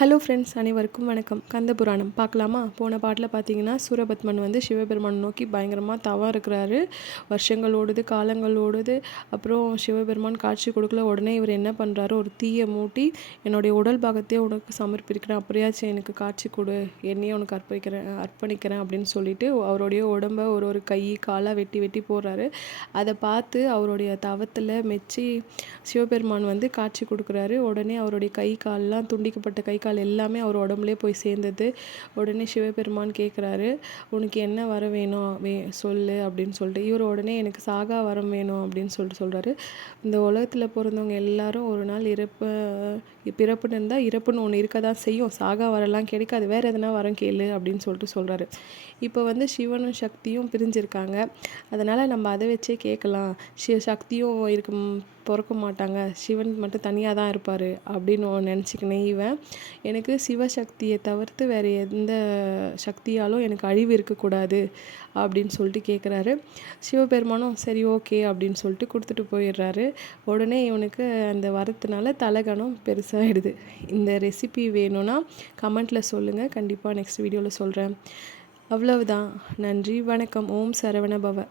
Hello friends, அனைவருக்கும் வணக்கம். கந்த புராணம் பார்க்கலாமா? போன பாட்டில் பார்த்தீங்கன்னா, சூரபத்மன் வந்து சிவபெருமான் நோக்கி பயங்கரமாக தவம் இருக்கிறாரு. வருஷங்கள் ஓடுது, காலங்கள் ஓடுது. அப்புறம் சிவபெருமான் காட்சி கொடுக்கல. உடனே இவர் என்ன பண்ணுறாரு, ஒரு தீயை மூட்டி என்னுடைய உடல் பாகத்தையே உனக்கு சமர்ப்பிக்கிறேன், அப்படியாச்சும் எனக்கு காட்சி கொடு, என்னையே உனக்கு அர்ப்பணிக்கிறேன் அப்படின்னு சொல்லிட்டு அவருடைய உடம்பை ஒரு ஒரு கை காலாக வெட்டி வெட்டி போடுறாரு. அதை பார்த்து அவருடைய தவத்தில் மெச்சி சிவபெருமான் வந்து காட்சி கொடுக்குறாரு. உடனே அவருடைய கை கால்லாம் துண்டிக்கப்பட்ட கை கால் எல்லாமே அவர் உடம்புலே போய் சேர்ந்தது. உடனே சிவபெருமான் கேட்குறாரு, உனக்கு என்ன வரம் வேணும் சொல்லு அப்படின்னு சொல்லிட்டு. இவர் உடனே எனக்கு சாகா வரம் வேணும் அப்படின்னு சொல்கிறாரு. இந்த உலகத்தில் பிறந்தவங்க எல்லாரும் ஒரு நாள் பிறப்புன்னு இருந்தால் இறப்புன்னு ஒன்று இருக்க தான் செய்யும். சாகா வரலாம் கிடைக்காது, வேறு எதனா வரம் கேளு அப்படின்னு சொல்கிறாரு. இப்போ வந்து சிவனும் சக்தியும் பிரிஞ்சிருக்காங்க. அதனால் நம்ம அதை வச்சே கேட்கலாம். சக்தியும் பிறக்க மாட்டாங்க, சிவன் மட்டும் தனியாக தான் இருப்பார் அப்படின்னு நினச்சிக்கினேன். எனக்கு சிவசக்தியை தவிர்த்து வேறு எந்த சக்தியாலும் எனக்கு அழிவு இருக்கக்கூடாது அப்படின்னு சொல்லிட்டு கேட்குறாரு. சிவபெருமானும் சரி ஓகே அப்படின்னு சொல்லிட்டு கொடுத்துட்டு போயிடுறாரு. உடனே இவனுக்கு அந்த வரத்துனால தலகணம் பெருசாகிடுது. இந்த ரெசிபி வேணும்னா கமெண்ட்டில் சொல்லுங்கள், கண்டிப்பாக நெக்ஸ்ட் வீடியோவில் சொல்கிறேன். அவ்வளவுதான். நன்றி, வணக்கம். ஓம் சரவண பவ.